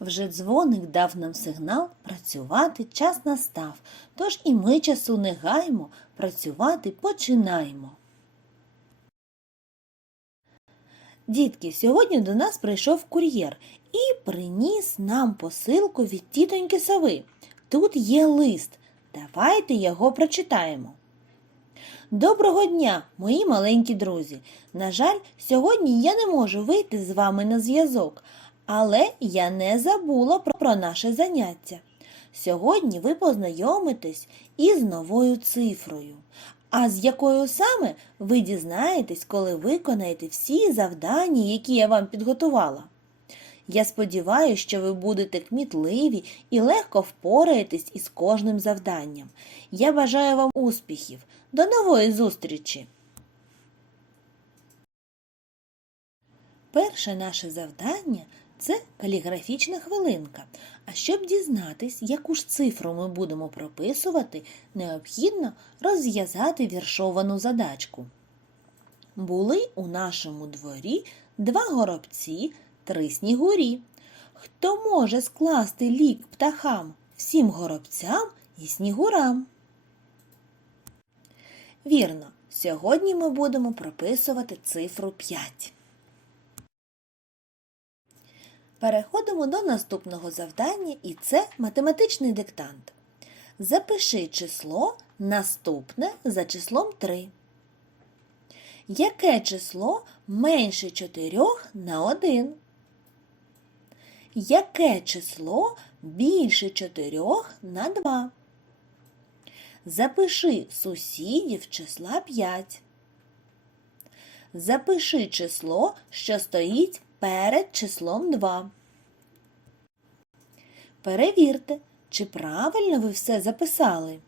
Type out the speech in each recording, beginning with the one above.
Вже дзвоник дав нам сигнал працювати час настав, тож і ми часу не гаймо, працювати починаємо. Дітки, сьогодні до нас прийшов кур'єр і приніс нам посилку від тітоньки сови. Тут є лист. Давайте його прочитаємо. Доброго дня, мої маленькі друзі. На жаль, сьогодні я не можу вийти з вами на зв'язок, але я не забула про, наше заняття. Сьогодні ви познайомитесь із новою цифрою. А з якою саме ви дізнаєтесь, коли виконаєте всі завдання, які я вам підготувала. Я сподіваюся, що ви будете кмітливі і легко впораєтесь із кожним завданням. Я бажаю вам успіхів. До нової зустрічі! Перше наше завдання це каліграфічна хвилинка. А щоб дізнатись, яку ж цифру ми будемо прописувати, необхідно розв'язати віршовану задачку. Були у нашому дворі два горобці, три снігурі. Хто може скласти лік птахам, всім горобцям і снігурам? Вірно, сьогодні ми будемо прописувати цифру 5. Переходимо до наступного завдання, і це математичний диктант. Запиши число наступне за числом 3. Яке число менше 4 на 1? Яке число більше 4 на 2? Запиши сусідів числа 5. Запиши число, що стоїть перед числом 2. Перевірте, чи правильно ви все записали.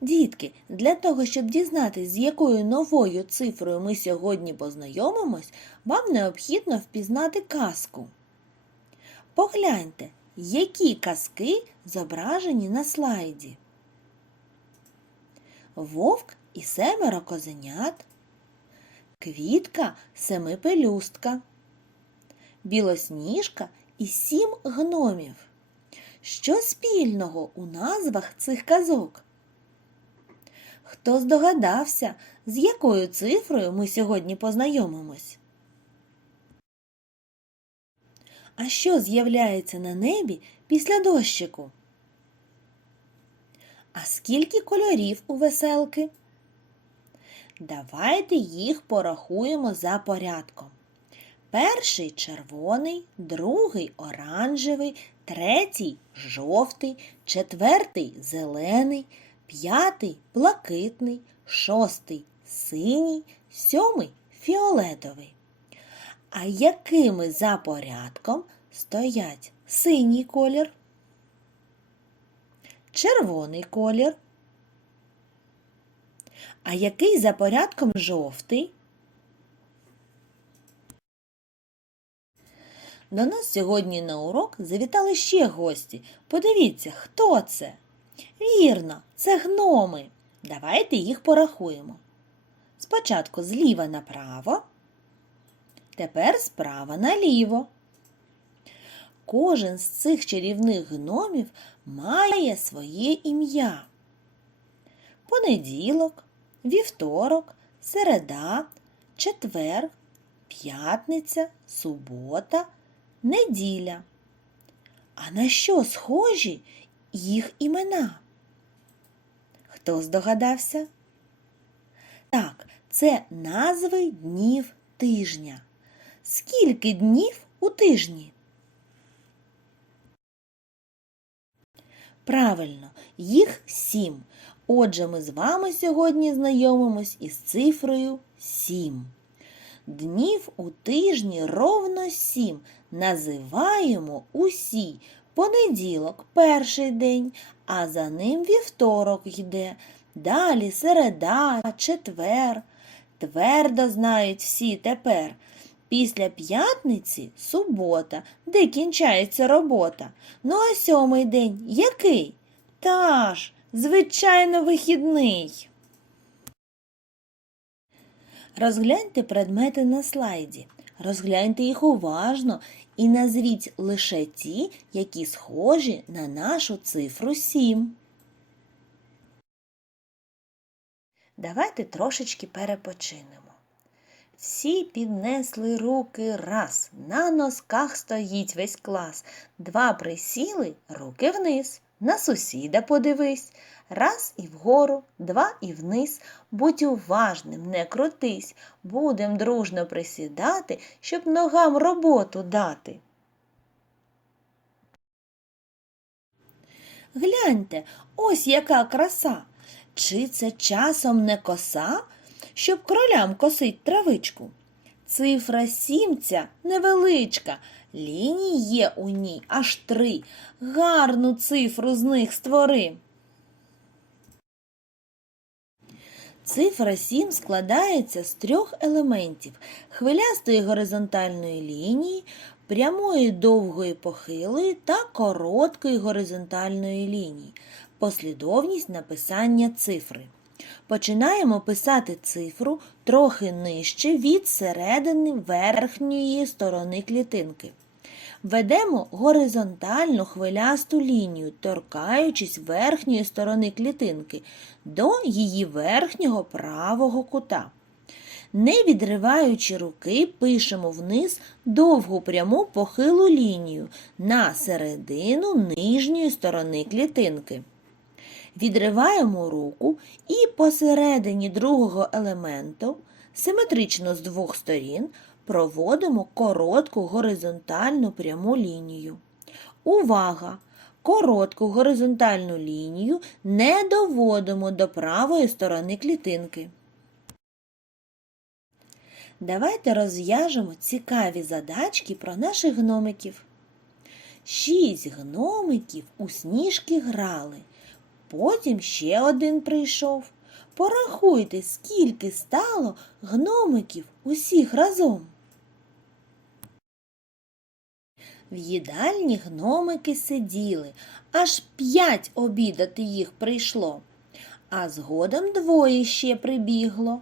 Дітки, для того, щоб дізнатися, з якою новою цифрою ми сьогодні познайомимось, вам необхідно впізнати казку. Погляньте, які казки зображені на слайді. Вовк і семеро козенят, квітка семипелюстка, білосніжка і сім гномів. Що спільного у назвах цих казок? Хто здогадався, з якою цифрою ми сьогодні познайомимось? А що з'являється на небі після дощику? А скільки кольорів у веселки? Давайте їх порахуємо за порядком. Перший червоний, другий оранжевий, третій жовтий, четвертий зелений, п'ятий блакитний, шостий синій, сьомий фіолетовий. А якими за порядком стоять синій колір, червоний колір? А який за порядком жовтий? До нас сьогодні на урок завітали ще гості. Подивіться, хто це? Вірно, це гноми. Давайте їх порахуємо. Спочатку зліва направо, тепер справа наліво. Кожен з цих чарівних гномів має своє ім'я. Понеділок, вівторок, середа, четвер, п'ятниця, субота, неділя. А на що схожі їх імена? Хто здогадався? Так, це назви днів тижня. Скільки днів у тижні? Правильно, їх сім. Отже, ми з вами сьогодні знайомимось із цифрою сім. Днів у тижні ровно сім. Називаємо усі. Понеділок перший день, а за ним вівторок йде. Далі середа, четвер. Твердо знають всі тепер. Після п'ятниці субота, де кінчається робота. Ну а сьомий день який? Та ж, звичайно, вихідний. Розгляньте предмети на слайді. Розгляньте їх уважно і назвіть лише ті, які схожі на нашу цифру 7. Давайте трошечки перепочинемо. Всі піднесли руки раз, на носках стоїть весь клас. Два присіли, руки вниз, на сусіда подивись. Раз і вгору, два і вниз. Будь уважним, не крутись, будем дружно присідати, щоб ногам роботу дати. Гляньте, ось яка краса. Чи це часом не коса, щоб кролям косить травичку? Цифра сімця невеличка, ліній є у ній аж три. Гарну цифру з них створи. Цифра 7 складається з трьох елементів хвилястої горизонтальної лінії, прямої довгої похилої та короткої горизонтальної лінії. Послідовність написання цифри. Починаємо писати цифру трохи нижче від середини верхньої сторони клітинки. Ведемо горизонтальну хвилясту лінію, торкаючись верхньої сторони клітинки до її верхнього правого кута. Не відриваючи руки, пишемо вниз довгу пряму похилу лінію на середину нижньої сторони клітинки. Відриваємо руку і посередині другого елементу, симетрично з двох сторін, проводимо коротку горизонтальну пряму лінію. Увага! Коротку горизонтальну лінію не доводимо до правої сторони клітинки. Давайте розв'яжемо цікаві задачки про наших гномиків. Шість гномиків у сніжки грали. Потім ще один прийшов. Порахуйте, скільки стало гномиків усіх разом. В їдальні гномики сиділи, аж п'ять обідати їх прийшло, а згодом двоє ще прибігло.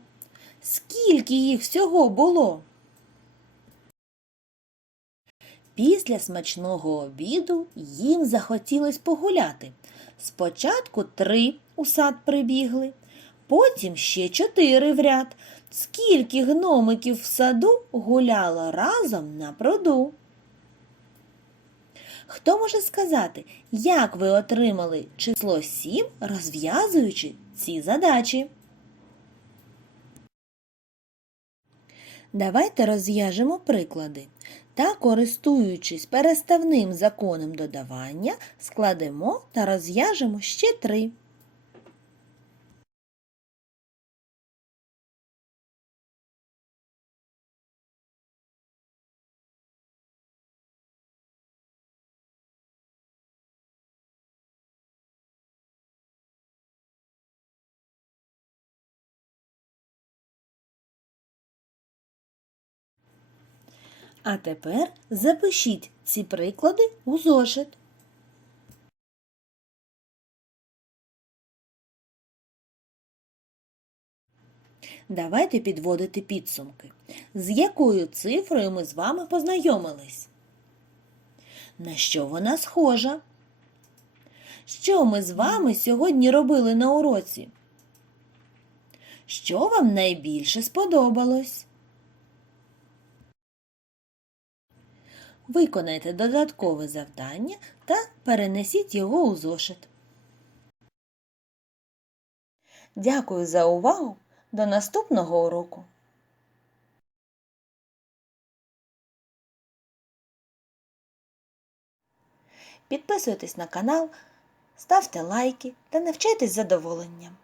Скільки їх всього було? Після смачного обіду їм захотілось погуляти. Спочатку три у сад прибігли, потім ще чотири в ряд. Скільки гномиків в саду гуляло разом на пруду? Хто може сказати, як ви отримали число 7, розв'язуючи ці задачі? Давайте розв'яжемо приклади та, користуючись переставним законом додавання, складемо та розв'яжемо ще три. А тепер запишіть ці приклади у зошит. Давайте підводити підсумки. З якою цифрою ми з вами познайомились? На що вона схожа? Що ми з вами сьогодні робили на уроці? Що вам найбільше сподобалось? Виконайте додаткове завдання та перенесіть його у зошит. Дякую за увагу! До наступного уроку! Підписуйтесь на канал, ставте лайки та навчайтесь задоволенням.